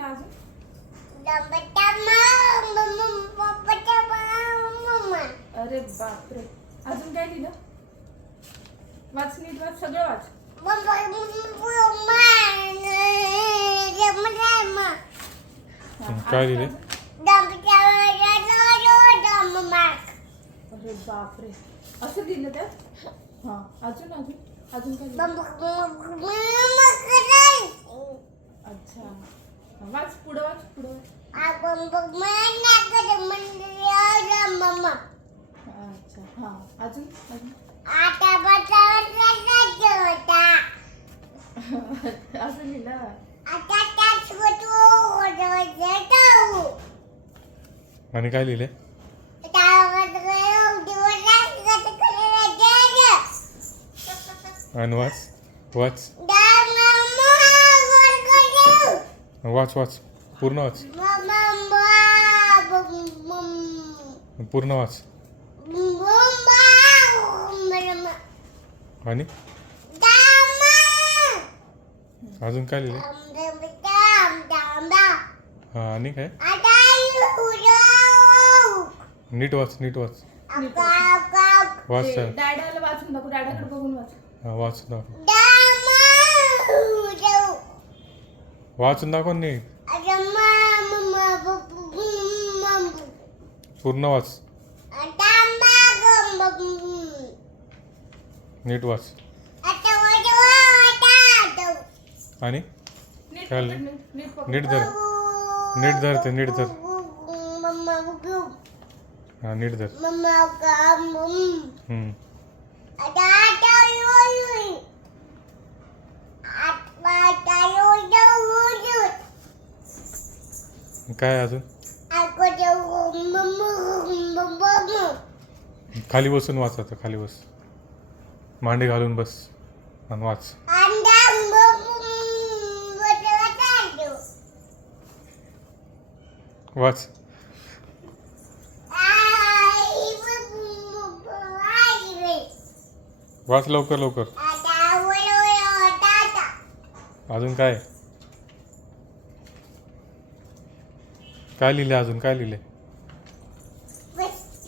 लिहिलं अजून? अरे बापरे, अजून काय लिहिलं? वाच, नीट वाच, सगळं वाच. काय लिहिले? अरे बापरे, असं लिहिलं त्यात? हा, अजून अजून अजून काय लिहिलं? अच्छा, वाच, पुढं वाच, पुढं वाच. अच्छा, हा, अजून अजून असं लिहिलं. आणि काय लिहिले? आणि वाच वाच वाच वाच पूर्ण वाच, पूर्ण वाच. आणि अजून काय लिहिले? हा, आणि काय? नीट वाच, नीट वाच. वाच ते सर. डॅडाला वाचून दाखव, डॅडाकडे बघून वाच. हा, वाचून दाखव. वाचून दाखव नीट. पूर्ण वाच, नीट वाच. आणि नीट काय पकड, लिहिले? नीट पकड. नीट धर, नीट धर ते, नीट धर. हा, नीट धर. काय अजून? खाली बसून वाच आता, खाली बस, मांडी घालून बस आणि वाच. वाच. वाच लवकर लवकर. अजून काय? काय लिहिले? अजून काय लिहिले?